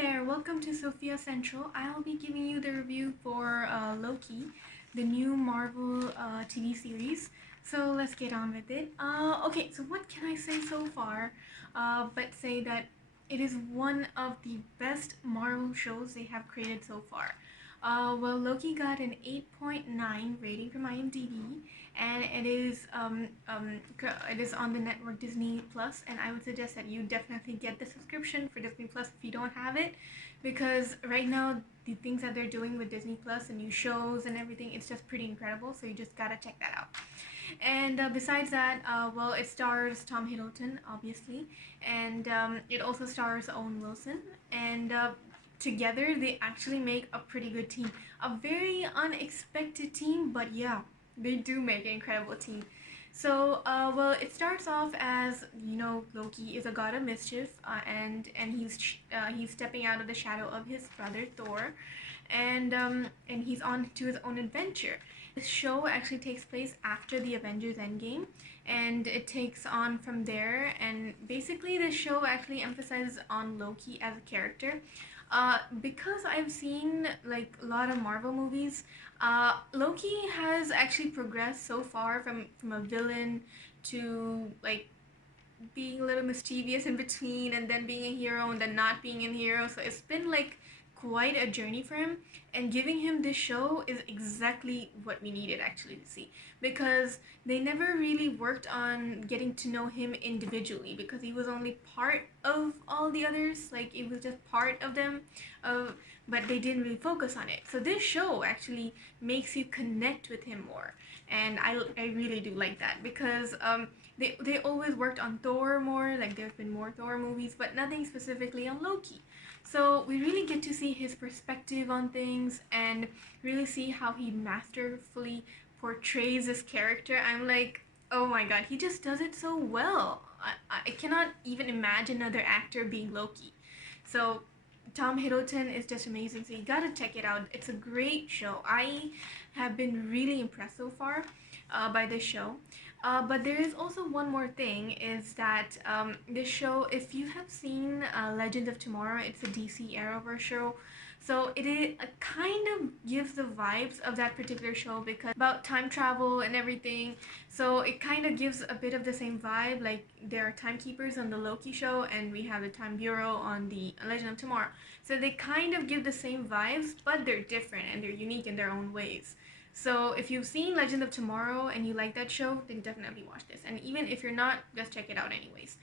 there, welcome to Sophia Central. I'll be giving you the review for Loki, the new Marvel TV series. So let's get on with it. Okay, so what can I say so far? But say that it is one of the best Marvel shows they have created so far. Well, Loki got an 8.9 rating from IMDb, and it is on the network Disney Plus, and I would suggest that you definitely get the subscription for Disney Plus if you don't have it, because right now the things that they're doing with Disney Plus and new shows and everything, it's just pretty incredible. So you just gotta check that out. And besides that, well, it stars Tom Hiddleston, obviously, and it also stars Owen Wilson, and together they actually make a pretty good team. A very unexpected team, but yeah, they do make an incredible team. So, well, it starts off as Loki is a god of mischief, and he's stepping out of the shadow of his brother Thor, and he's on to his own adventure. The show actually takes place after the Avengers Endgame, and it takes on from there. And basically, the show actually emphasizes on Loki as a character. Because I've seen like a lot of Marvel movies, Loki has actually progressed so far from a villain to like being a little mischievous in between, and then being a hero, and then not being a hero. So it's been like quite a journey for him, and giving him this show is exactly what we needed actually to see, because they never really worked on getting to know him individually, because he was only part of all the others, like it was just part of them, but they didn't really focus on it. So this show actually makes you connect with him more, and I really do like that, because they always worked on Thor more, like there's been more Thor movies, but nothing specifically on Loki. So we really get to see his perspective on things, and really see how he masterfully portrays this character. I'm like, oh my god, he just does it so well. I cannot even imagine another actor being Loki. So Tom Hiddleston is just amazing. So you gotta check it out. It's a great show. I have been really impressed so far by this show. But there is also one more thing, is that this show, if you have seen Legends of Tomorrow, it's a DC Arrowverse show. So it kind of gives the vibes of that particular show, because about time travel and everything. So it kind of gives a bit of the same vibe. Like there are timekeepers on the Loki show, and we have the Time Bureau on the Legend of Tomorrow. So they kind of give the same vibes, but they're different and they're unique in their own ways. So if you've seen Legend of Tomorrow and you like that show, then definitely watch this. And even if you're not, just check it out anyways.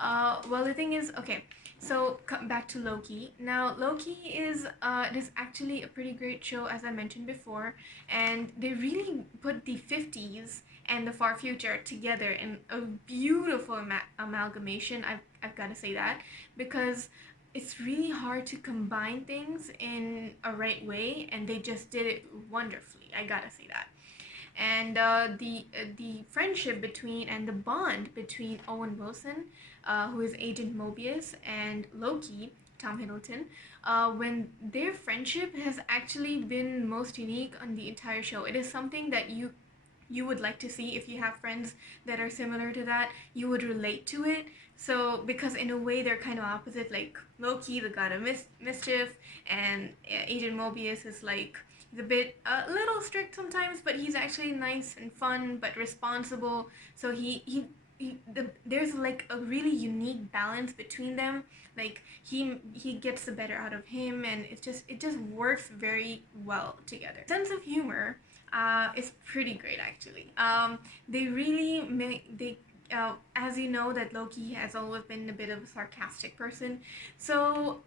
Well, the thing is, okay, so back to Loki. Now, Loki it is actually a pretty great show, as I mentioned before, and they really put the 50s and the far future together in a beautiful amalgamation. I've got to say that, because it's really hard to combine things in a right way, and they just did it wonderfully. I gotta say that. And the friendship between, and the bond between Owen Wilson, who is Agent Mobius, and Loki, Tom Hiddleston, when their friendship has actually been most unique on the entire show. It is something that you would like to see. If you have friends that are similar to that, you would relate to it. So because in a way they're kind of opposite, like Loki, the god of mischief, and Agent Mobius is like, he's a little strict sometimes, but he's actually nice and fun but responsible. So there's like a really unique balance between them. Like he gets the better out of him, and it just works very well together. Sense of humor is pretty great actually. They really make they as you know, that Loki has always been a bit of a sarcastic person. So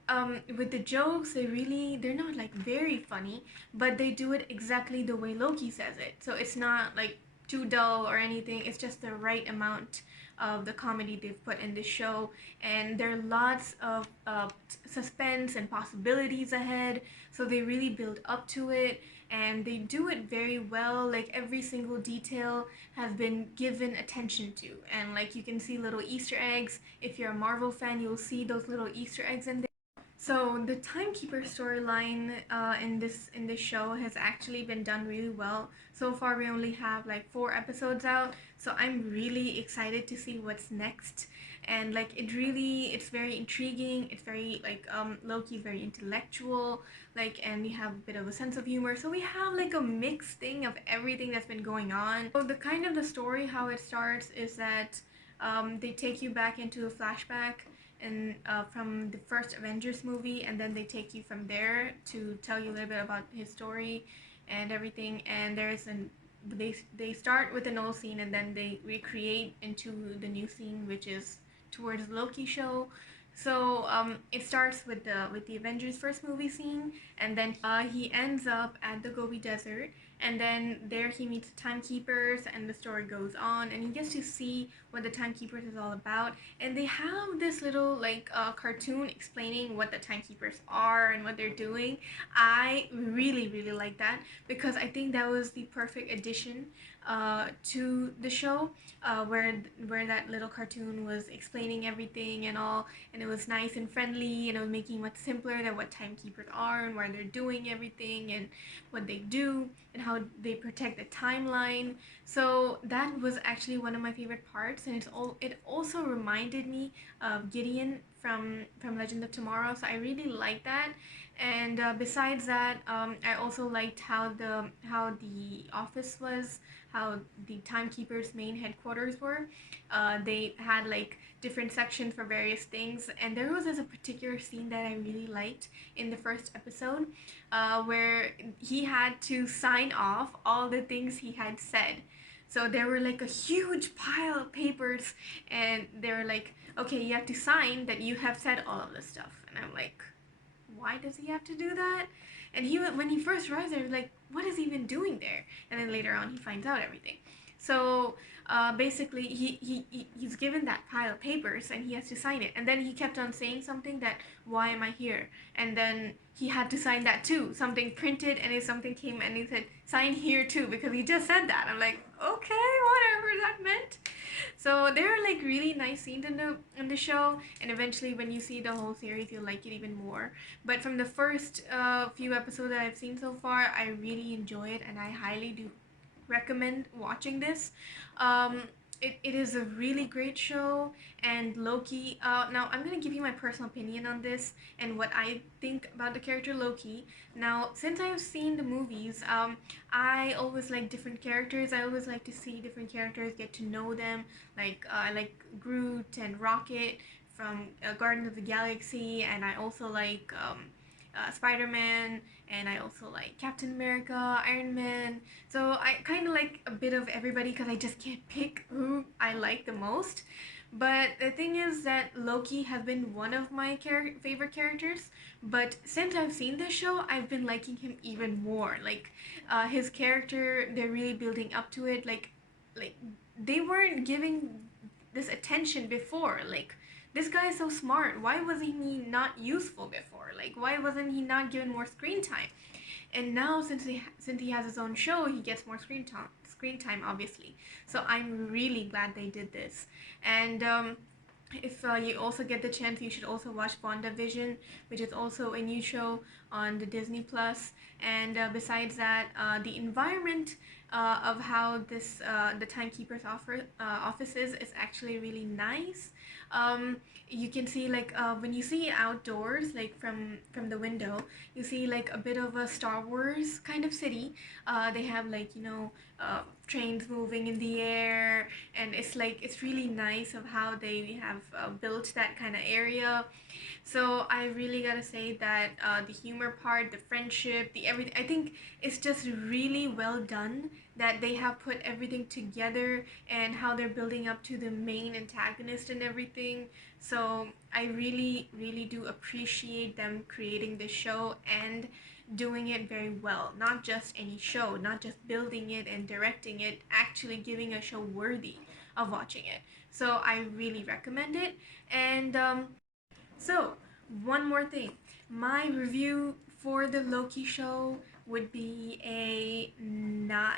with the jokes, they're not like very funny, but they do it exactly the way Loki says it. So it's not like too dull or anything. It's just the right amount of the comedy they've put in this show, and there are lots of suspense and possibilities ahead. So they really build up to it, and they do it very well. Like every single detail has been given attention to, and like you can see little Easter eggs. If you're a Marvel fan, you'll see those little Easter eggs in there. So the timekeeper storyline in this show has actually been done really well. So far, we only have like 4 episodes out, so I'm really excited to see what's next. And like it's very intriguing. It's very like Loki's very intellectual, like, and you have a bit of a sense of humor. So we have like a mixed thing of everything that's been going on. So the kind of the story how it starts is that they take you back into a flashback and from the first Avengers movie, and then they take you from there to tell you a little bit about his story and everything. And they start with an old scene and then they recreate into the new scene, which is towards Loki show. So it starts with the Avengers first movie scene, and then he ends up at the Gobi Desert, and then there he meets the timekeepers, and the story goes on, and he gets to see what the timekeepers is all about. And they have this little like cartoon explaining what the timekeepers are and what they're doing. I really like that because I think that was the perfect addition to the show, where that little cartoon was explaining everything and all, and it was nice and friendly, and it was making much simpler than what timekeepers are and why they're doing everything and what they do and how they protect the timeline. So that was actually one of my favorite parts, and it also reminded me of Gideon from Legend of Tomorrow. So I really like that. And besides that, I also liked how the office was, how the timekeepers' main headquarters were. They had like different sections for various things, and there was a particular scene that I really liked in the first episode, where he had to sign off all the things he had said. So there were like a huge pile of papers, and they were like, okay, you have to sign that you have said all of this stuff. And I'm like, why does he have to do that? And when he first arrives there, like, what is he even doing there? And then later on, he finds out everything. So basically, he's given that pile of papers and he has to sign it. And then he kept on saying something that, why am I here? And then he had to sign that too. Something printed, and if something came and he said, sign here too, because he just said that. I'm like, okay, whatever that meant. So there are like really nice scenes in the show, and eventually when you see the whole series, you'll like it even more. But from the first few episodes that I've seen so far, I really enjoy it, and I highly do recommend watching this. Um, it is a really great show, and Loki. Now, I'm gonna give you my personal opinion on this and what I think about the character Loki. Now, since I've seen the movies, I always like different characters. I always like to see different characters, get to know them. Like I like Groot and Rocket from Guardians of the Galaxy, and I also like Spider-Man, and I also like Captain America, Iron Man. So I kind of like a bit of everybody because I just can't pick who I like the most. But the thing is that Loki has been one of my favorite characters. But since I've seen this show, I've been liking him even more. Like his character, they're really building up to it. Like they weren't giving this attention before. Like, this guy is so smart. Why wasn't he not useful before? Like, why wasn't he not given more screen time? And now, since he has his own show, he gets more screen time, obviously. So I'm really glad they did this. And if you also get the chance, you should also watch WandaVision, which is also a new show on the Disney Plus. And besides that, the environment of how the timekeepers office is actually really nice. You can see like when you see outdoors, like from the window, you see like a bit of a Star Wars kind of city. They have like trains moving in the air, and it's really nice of how they have built that kind of area. So I really gotta say that the humor part, the friendship, the everything, I think it's just really well done that they have put everything together, and how they're building up to the main antagonist and everything. So I really do appreciate them creating this show and doing it very well. Not just any show, not just building it and directing it, actually giving a show worthy of watching it. So I really recommend it. And so, one more thing. My review for the Loki show would be a 9.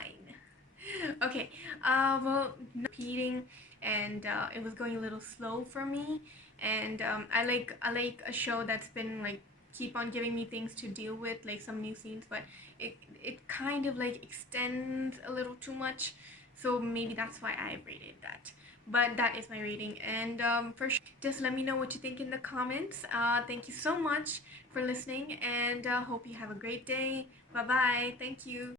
Okay, well, repeating, and it was going a little slow for me. and I like a show that's been like keep on giving me things to deal with, like some new scenes, but it kind of like extends a little too much, so maybe that's why I rated that. But that is my rating, and for sure, just let me know what you think in the comments. Thank you so much for listening, and hope you have a great day. Bye bye. Thank you.